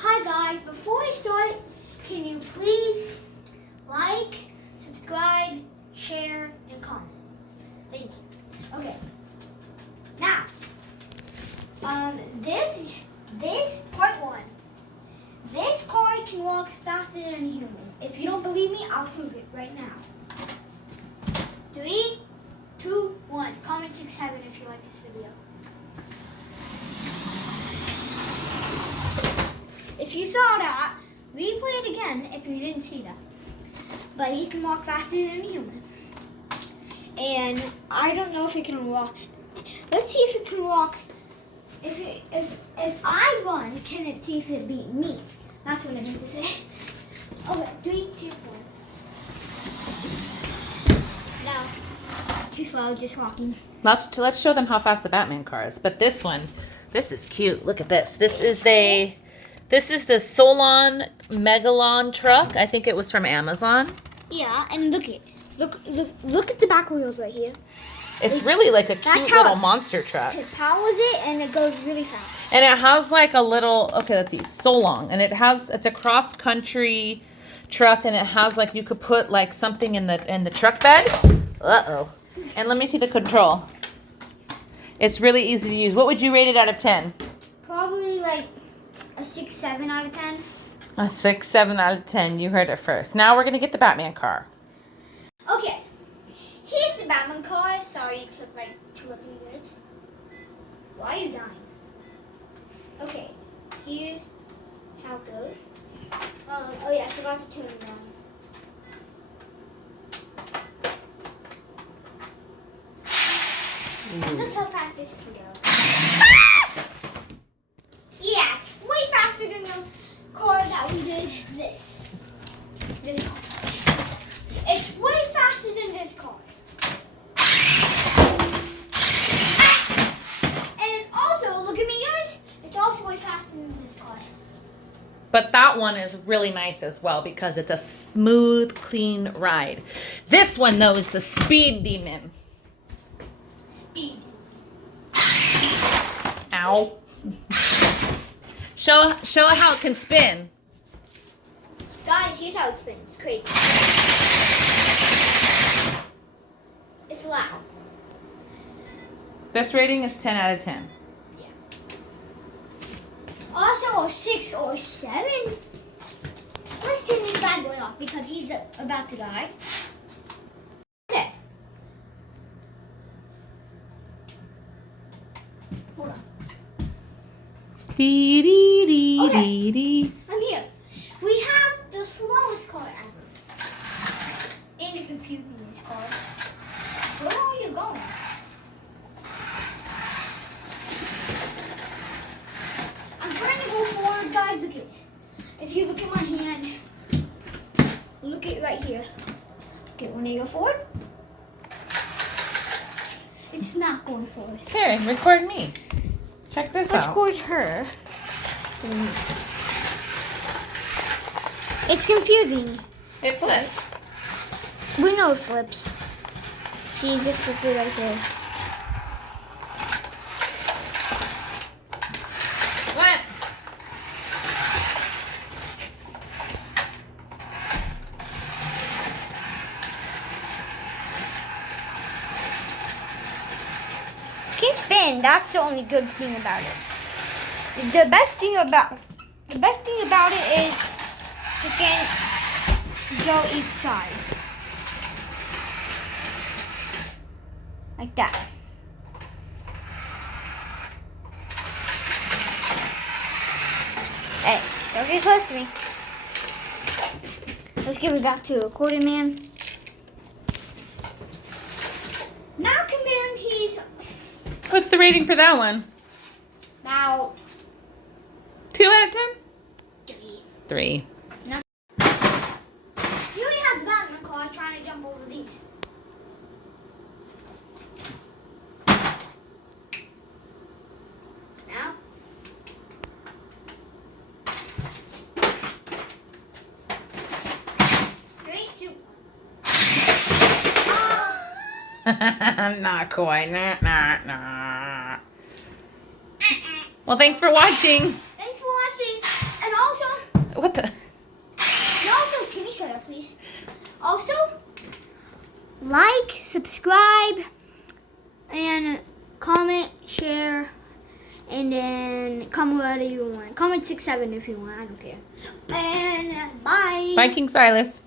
Hi guys, before we start, can you please like, subscribe, share, and comment? Thank you. Okay. Now, this part one. This car can walk faster than a human. If you don't believe me, I'll prove it right now. 3, 2, 1. Comment 6, 7 if you like this video. If you saw that, replay it again if you didn't see that. But he can walk faster than a human. And I don't know if it can walk. Let's see if it can walk. If I run, can it see if it beat me? That's what I meant to say. Okay, 3, 2, 1. Now, too slow, just walking. Let's show them how fast the Batman car is. But this one, this is cute. Look at this. This is the Solon Megalon truck. I think it was from Amazon. Yeah, and look at the back wheels right here. It's really like a cute little monster truck. It powers it and it goes really fast. And it has like a little, okay, let's see, Solon. And it's a cross-country truck, and it has like, you could put like something in the truck bed. Uh-oh. And let me see the control. It's really easy to use. What would you rate it out of 10? Probably like a 6, 7 out of 10. A 6, 7 out of 10. You heard it first. Now we're going to get the Batman car. Okay. Here's the Batman car. Sorry it took like 2 or 3 minutes. Why are you dying? Okay. Here's how it goes. Oh yeah, I forgot to turn it on. Look how fast this can go. Yeah, it's way faster than the car that we did this. This car. It's way faster than this car. And also, look at me guys, it's also way faster than this car. But that one is really nice as well because it's a smooth, clean ride. This one, though, is the Speed Demon. Speed. Ow. Show how it can spin. Guys, here's how it spins. Crazy. It's loud. This rating is 10 out of 10. Yeah. Also a 6 or 7. Let's turn this bad boy off because he's about to die. Okay. Hold on. Dee dee dee Okay. dee dee. I'm here. We have the slowest car ever. And you're confusing this car. Where are you going? I'm trying to go forward, guys. Look at it. If you look at my hand, look at right here. Okay, when you go forward, it's not going forward. Here, record me. Check this Let's out. record her. It's confusing. It flips. We know it flips. See, just flip it right there. What? It can spin. That's the only good thing about it. The best thing about it is it can go each side. Like that. Hey, don't get close to me. Let's give it back to a quarter man. Now comparing these What's the rating for that one? about 2 out of 10? 3. 3. Here we have the Batman car trying to jump over these. Now. 3, 2, 1. Not quite. Nah. Well, thanks for watching. Thanks for watching. And also, Also, like, subscribe, and comment, share, and then comment whatever you want. Comment 6-7 if you want. I don't care. And bye. Bye, King Silas.